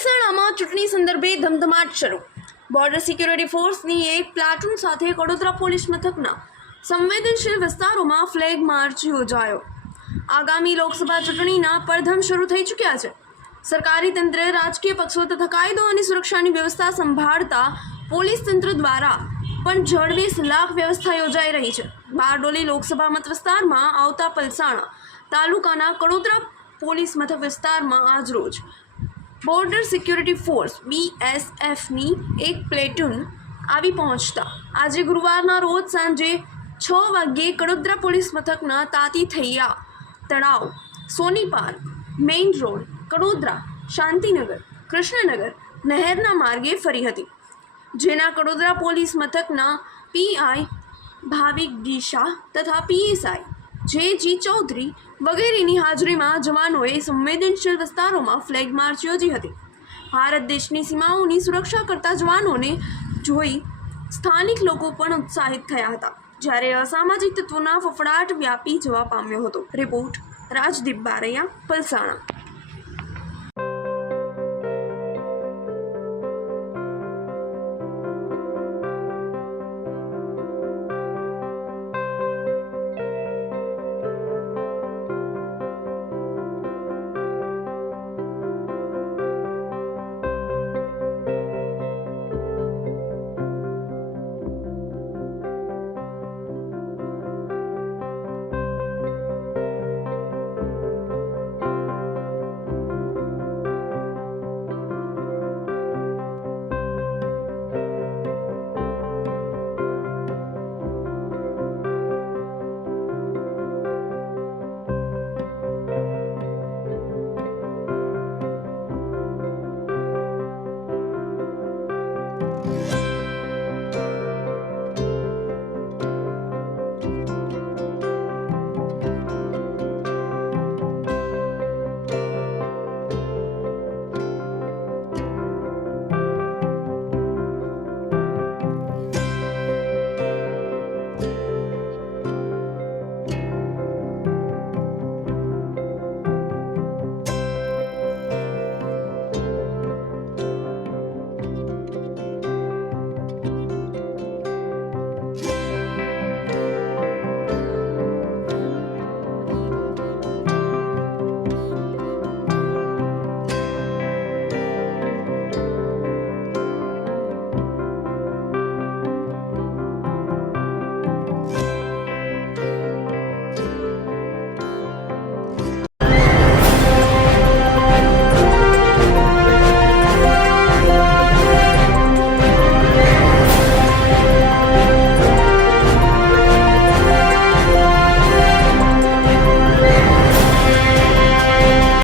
પલસાણામાં ચૂંટણી સંદર્ભે ધમધમાટ શરૂ. બોર્ડર સિક્યુરિટી ફોર્સની એક પ્લાટૂન સાથે કડોદરા પોલીસ મથકના સંવેદનશીલ વિસ્તારોમાં ફ્લેગ માર્ચ યોજાયો. આગામી લોકસભા ચૂંટણીના પડધમ શરૂ થઈ ચૂક્યા છે. સરકારી તંત્ર, રાજકીય પક્ષો તથા કાયદો અને સુરક્ષાની વ્યવસ્થા સંભાળતા પોલીસ તંત્ર દ્વારા પણ ઝડબી લાખ વ્યવસ્થા યોજાઈ રહી છે. બારડોલી લોકસભા મત વિસ્તારમાં આવતા પલસાણા તાલુકાના કડોદરા પોલીસ મથક વિસ્તારમાં આજરોજ બોર્ડર સિક્યુરિટી ફોર્સ BSFની એક પ્લેટૂન આવી પહોંચતા આજે ગુરુવારના રોજ સાંજે 6 વાગ્યે કડોદરા પોલીસ મથકના તાતી થૈયા તળાવ, Soni park, main road, Kadodara, Shantinagar, Krishnanagar નહેરના માર્ગે ફરી હતી. જેના કડોદરા પોલીસ મથકના PI ભાવિક ડી શાહ તથા PSI JG ચૌધરી વગેરેની હાજરીમાં જવાનોએ સંવેદનશીલ વિસ્તારોમાં ફ્લેગ માર્ચ યોજી હતી. ભારત દેશની સીમાઓની સુરક્ષા કરતા જવાનોને જોઈ સ્થાનિક લોકો પણ ઉત્સાહિત થયા હતા, જ્યારે અસામાજિક તત્વોના ફફડાટ વ્યાપી જવા પામ્યો હતો. રિપોર્ટ રાજદીપ બારૈયા, પલસાણા.